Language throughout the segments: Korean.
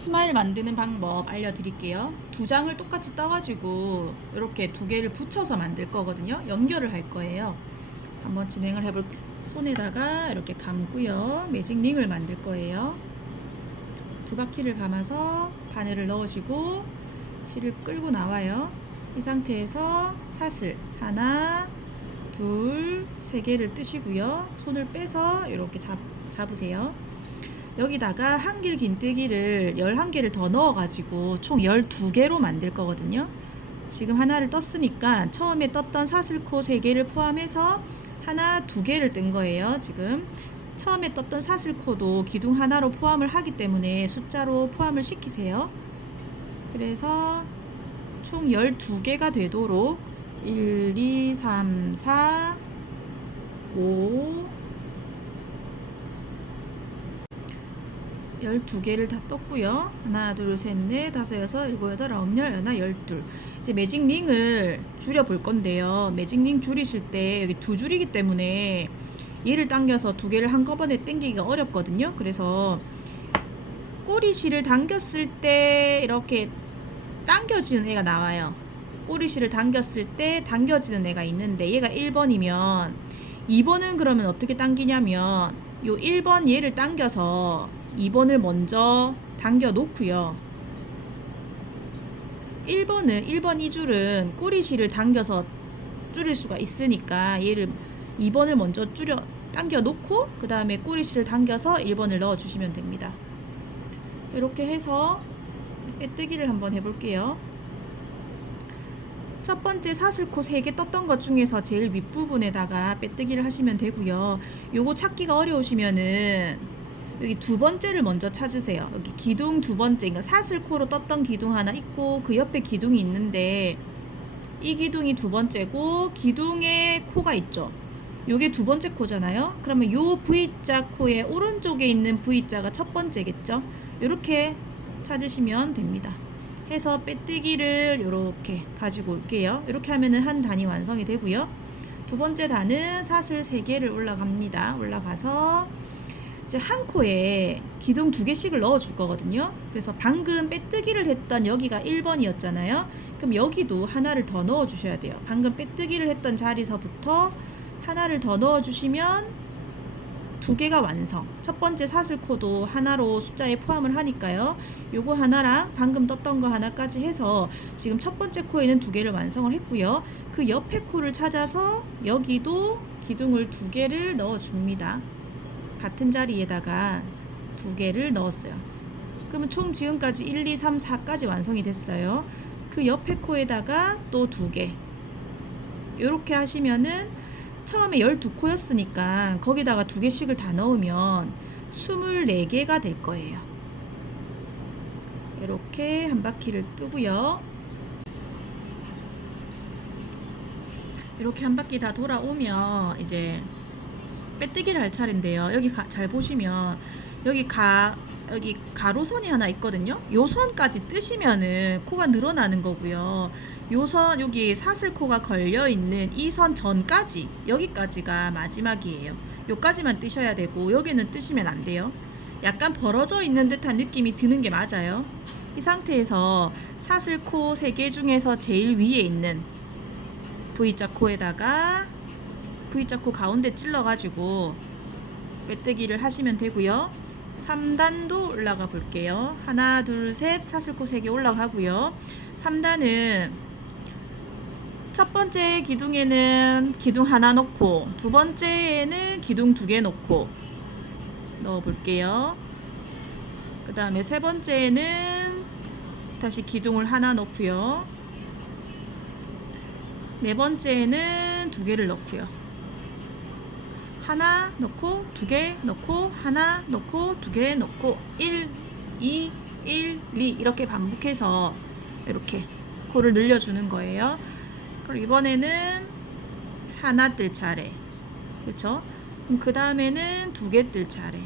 스마일 만드는 방법 알려드릴게요. 두 장을 똑같이 떠가지고 이렇게 두 개를 붙여서 만들 거거든요. 연결을 할 거예요. 한번 진행을 해볼게요. 손에다가 이렇게 감고요. 매직링을 만들 거예요. 두 바퀴를 감아서 바늘을 넣으시고 실을 끌고 나와요. 이 상태에서 사슬 하나, 둘, 세 개를 뜨시고요. 손을 빼서 이렇게 잡으세요. 여기다가 한길 긴뜨기를 11개를 더 넣어가지고 총 12개로 만들 거거든요. 지금 하나를 떴으니까 처음에 떴던 사슬코 3개를 포함해서 하나, 2개를 뜬 거예요. 지금 처음에 떴던 사슬코도 기둥 하나로 포함을 하기 때문에 숫자로 포함을 시키세요. 그래서 총 12개가 되도록 1, 2, 3, 4, 5, 12개를 다 떴고요. 하나, 둘, 셋, 넷, 다섯, 여섯, 일곱, 여덟, 아홉, 열, 하나, 12. 이제 매직링을 줄여 볼 건데요. 매직링 줄이실 때 여기 두 줄이기 때문에 얘를 당겨서 두 개를 한꺼번에 당기기가 어렵거든요. 그래서 꼬리실을 당겼을 때 이렇게 당겨지는 애가 나와요. 꼬리실을 당겼을 때 당겨지는 애가 있는데 얘가 1번이면 2번은 그러면 어떻게 당기냐면 요 1번 얘를 당겨서 2번을 먼저 당겨 놓고요. 1번 이 줄은 꼬리실을 당겨서 줄일 수가 있으니까 얘를 2번을 먼저 당겨 놓고 그 다음에 꼬리실을 당겨서 1번을 넣어 주시면 됩니다. 이렇게 해서 빼뜨기를 한번 해볼게요. 첫 번째 사슬코 3개 떴던 것 중에서 제일 윗부분에다가 빼뜨기를 하시면 되고요. 요거 찾기가 어려우시면은 여기 두 번째를 먼저 찾으세요. 여기 기둥 두 번째, 그러니까 사슬코로 떴던 기둥 하나 있고 그 옆에 기둥이 있는데 이 기둥이 두 번째고 기둥에 코가 있죠. 요게 두 번째 코잖아요. 그러면 요 V자 코의 오른쪽에 있는 V자가 첫 번째겠죠. 요렇게 찾으시면 됩니다. 해서 빼뜨기를 요렇게 가지고 올게요. 이렇게 하면은 한 단이 완성이 되고요. 두 번째 단은 사슬 3개를 올라갑니다. 올라가서 이제 한 코에 기둥 2개씩을 넣어 줄 거거든요. 그래서 방금 빼뜨기를 했던 여기가 1번이었잖아요. 그럼 여기도 하나를 더 넣어 주셔야 돼요. 방금 빼뜨기를 했던 자리서부터 하나를 더 넣어 주시면 2개가 완성. 첫 번째 사슬코도 하나로 숫자에 포함을 하니까요. 요거 하나랑 방금 떴던 거 하나까지 해서 지금 첫 번째 코에는 2개를 완성을 했고요. 그 옆에 코를 찾아서 여기도 기둥을 2개를 넣어 줍니다. 같은 자리에다가 2개를 넣었어요. 그러면 총 지금까지 1, 2, 3, 4까지 완성이 됐어요. 그 옆에 코에다가 또 2개. 이렇게 하시면은 처음에 12코였으니까 거기다가 2개씩을 다 넣으면 24개가 될 거예요. 이렇게 한 바퀴를 뜨고요. 이렇게 한 바퀴 다 돌아오면 이제 빼뜨기를 할 차례인데요. 여기 잘 보시면 여기 가로선이 하나 있거든요. 요 선까지 뜨시면은 코가 늘어나는 거고요. 요 선, 여기 사슬코가 걸려 있는 이 선 전까지, 여기까지가 마지막이에요. 요까지만 뜨셔야 되고 여기는 뜨시면 안 돼요. 약간 벌어져 있는 듯한 느낌이 드는 게 맞아요. 이 상태에서 사슬코 3개 중에서 제일 위에 있는 V자 코에다가 V자 코 가운데 찔러가지고 빼뜨기를 하시면 되고요. 3단도 올라가 볼게요. 하나, 둘, 셋, 사슬코 3개 올라가고요. 3단은 첫 번째 기둥에는 기둥 하나 넣고 두 번째에는 기둥 2개 넣고 넣어 볼게요. 그 다음에 세 번째에는 다시 기둥을 하나 넣고요. 네 번째에는 2개를 넣고요. 하나 넣고 2개 넣고 하나 넣고 2개 넣고 1, 2, 1, 2 이렇게 반복해서 이렇게 코를 늘려주는 거예요. 그리고 이번에는 하나 뜰 차례, 그렇죠? 그 다음에는 2개 뜰 차례.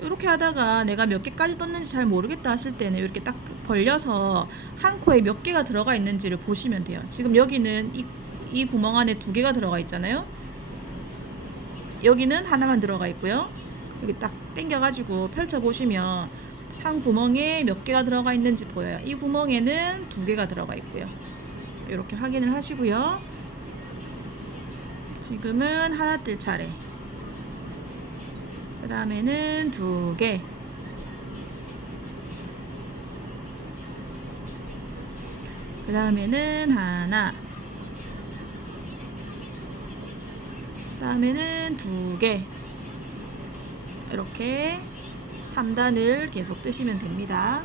이렇게 하다가 내가 몇 개까지 떴는지 잘 모르겠다 하실 때는 이렇게 딱 벌려서 한 코에 몇 개가 들어가 있는지를 보시면 돼요. 지금 여기는 이 구멍 안에 2개가 들어가 있잖아요. 여기는 하나만 들어가 있고요. 여기 딱 당겨가지고 펼쳐보시면 한 구멍에 몇 개가 들어가 있는지 보여요. 이 구멍에는 2개가 들어가 있고요. 이렇게 확인을 하시고요. 지금은 하나 뜰 차례. 그 다음에는 2개. 그 다음에는 하나. 그 다음에는 2개. 이렇게 3단을 계속 뜨시면 됩니다.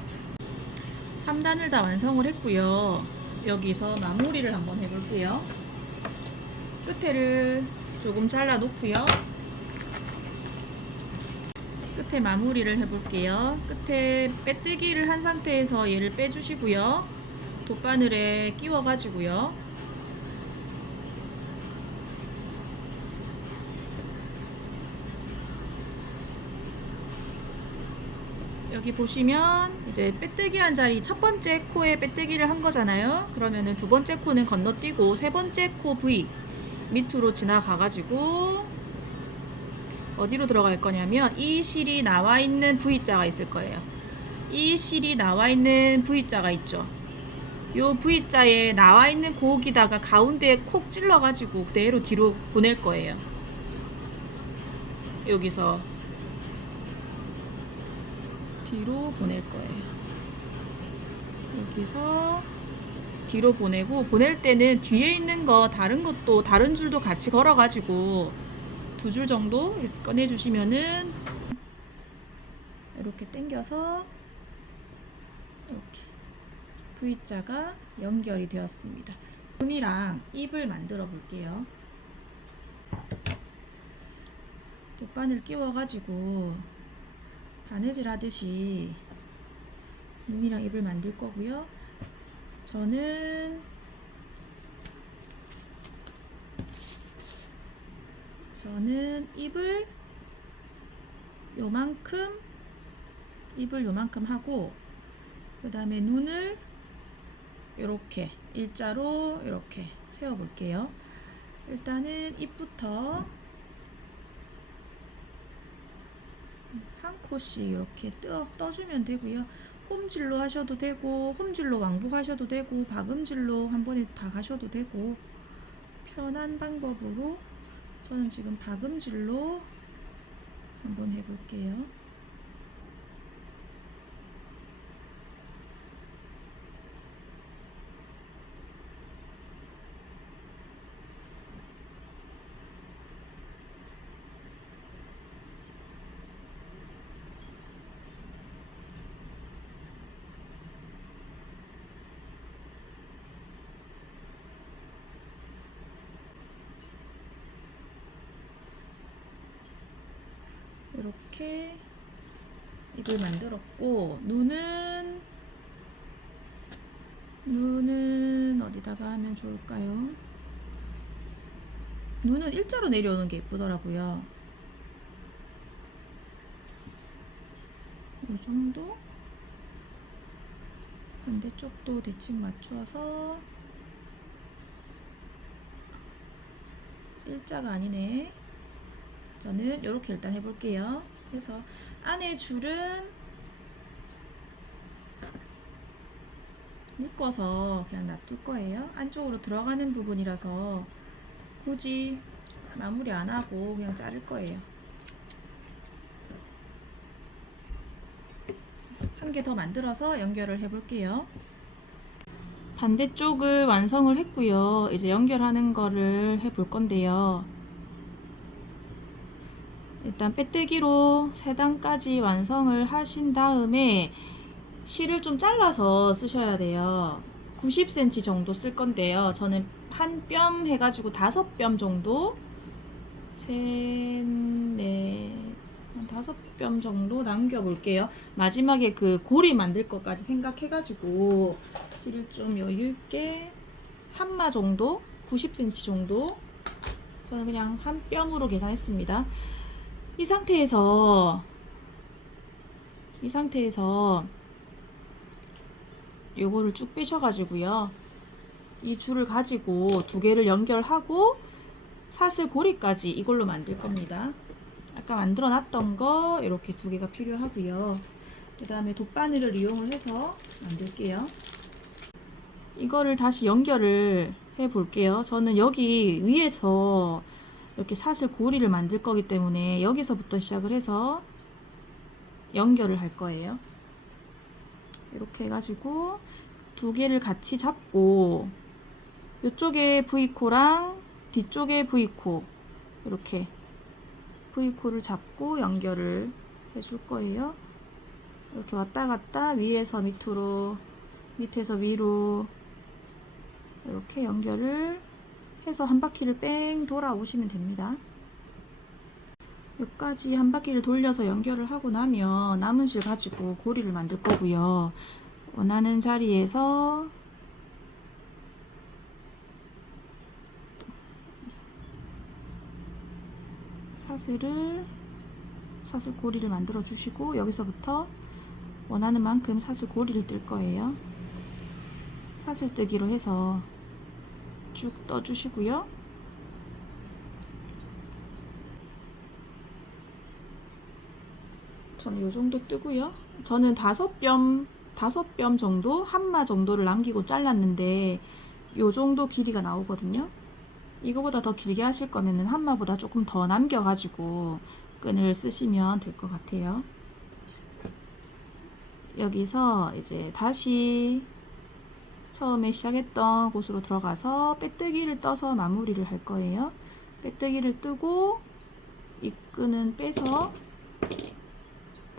3단을 다 완성을 했고요. 여기서 마무리를 한번 해볼게요. 끝에를 조금 잘라 놓고요. 끝에 마무리를 해볼게요. 끝에 빼뜨기를 한 상태에서 얘를 빼주시고요. 돗바늘에 끼워 가지고요. 여기 보시면 이제 빼뜨기 한 자리, 첫 번째 코에 빼뜨기를 한 거잖아요. 그러면은 두 번째 코는 건너뛰고 세 번째 코 부위 밑으로 지나가 가지고 어디로 들어갈 거냐면 이 실이 나와 있는 V자가 있을 거예요. 이 실이 나와 있는 V자가 있죠. 요 V자에 나와 있는 고기다가 가운데에 콕 찔러 가지고 그대로 뒤로 보낼 거예요. 여기서 뒤로 보낼 거예요. 여기서 뒤로 보내고, 보낼 때는 뒤에 있는 거 다른 것도 다른 줄도 같이 걸어 가지고 2줄 정도 이렇게 꺼내 주시면은 이렇게 당겨서 이렇게 V자가 연결이 되었습니다. 눈이랑 입을 만들어 볼게요. 돗바늘 끼워 가지고 바느질 하듯이 눈이랑 입을 만들 거고요. 저는 입을 요만큼 하고, 그 다음에 눈을 이렇게 일자로 이렇게 세워 볼게요. 일단은 입부터 한 컷씩 이렇게 떠주면 되고요. 홈질로 하셔도 되고, 홈질로 왕복하셔도 되고, 박음질로 한 번에 다 가셔도 되고, 편한 방법으로, 저는 지금 박음질로 한번 해볼게요. 이렇게 입을 만들었고, 눈은 어디다가 하면 좋을까요? 눈은 일자로 내려오는 게 예쁘더라고요. 이 정도? 반대쪽도 대칭 맞춰서, 일자가 아니네. 저는 이렇게 일단 해볼게요. 그래서 안에 줄은 묶어서 그냥 놔둘 거예요. 안쪽으로 들어가는 부분이라서 굳이 마무리 안 하고 그냥 자를 거예요. 한 개 더 만들어서 연결을 해볼게요. 반대쪽을 완성을 했고요. 이제 연결하는 거를 해볼 건데요. 일단 빼뜨기로 3단까지 완성을 하신 다음에 실을 좀 잘라서 쓰셔야 돼요. 90cm 정도 쓸 건데요. 저는 한 뼘 해가지고 5뼘 정도, 한 5뼘 정도 남겨볼게요. 마지막에 그 고리 만들 것까지 생각해가지고 실을 좀 여유있게 한마 정도, 90cm 정도, 저는 그냥 한 뼘으로 계산했습니다. 이 상태에서 요거를 쭉 빼셔가지고요. 이 줄을 가지고 2개를 연결하고 사슬 고리까지 이걸로 만들 겁니다. 아까 만들어 놨던 거 이렇게 2개가 필요하고요. 그 다음에 돗바늘을 이용을 해서 만들게요. 이거를 다시 연결을 해 볼게요. 저는 여기 위에서 이렇게 사슬 고리를 만들 거기 때문에 여기서부터 시작을 해서 연결을 할 거예요. 이렇게 해가지고 2개를 같이 잡고 이쪽에 V코랑 뒤쪽에 V코 이렇게 V코를 잡고 연결을 해줄 거예요. 이렇게 왔다 갔다 위에서 밑으로 밑에서 위로 이렇게 연결을 해서 한 바퀴를 뺑 돌아오시면 됩니다. 여기까지 한 바퀴를 돌려서 연결을 하고 나면 남은 실 가지고 고리를 만들 거고요. 원하는 자리에서 사슬 고리를 만들어 주시고 여기서부터 원하는 만큼 사슬 고리를 뜰 거예요. 사슬 뜨기로 해서 쭉 떠 주시고요. 저는 요 정도 뜨고요. 저는 5뼘 정도, 한마 정도를 남기고 잘랐는데 요 정도 길이가 나오거든요. 이거보다 더 길게 하실 거면은 한마보다 조금 더 남겨가지고 끈을 쓰시면 될 것 같아요. 여기서 이제 다시 처음에 시작했던 곳으로 들어가서 빼뜨기를 떠서 마무리를 할 거예요. 빼뜨기를 뜨고 이 끈은 빼서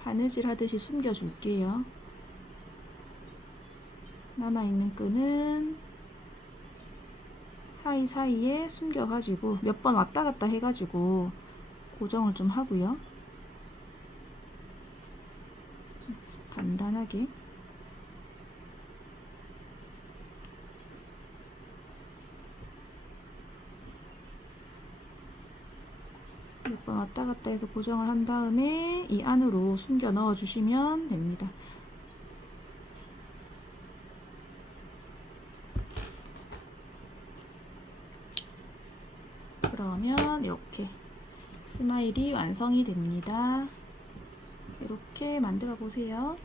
바느질 하듯이 숨겨 줄게요. 남아있는 끈은 사이사이에 숨겨가지고 몇 번 왔다 갔다 해가지고 고정을 좀 하고요. 간단하게 몇 번 왔다 갔다 해서 고정을 한 다음에 이 안으로 숨겨 넣어 주시면 됩니다. 그러면 이렇게 스마일이 완성이 됩니다. 이렇게 만들어 보세요.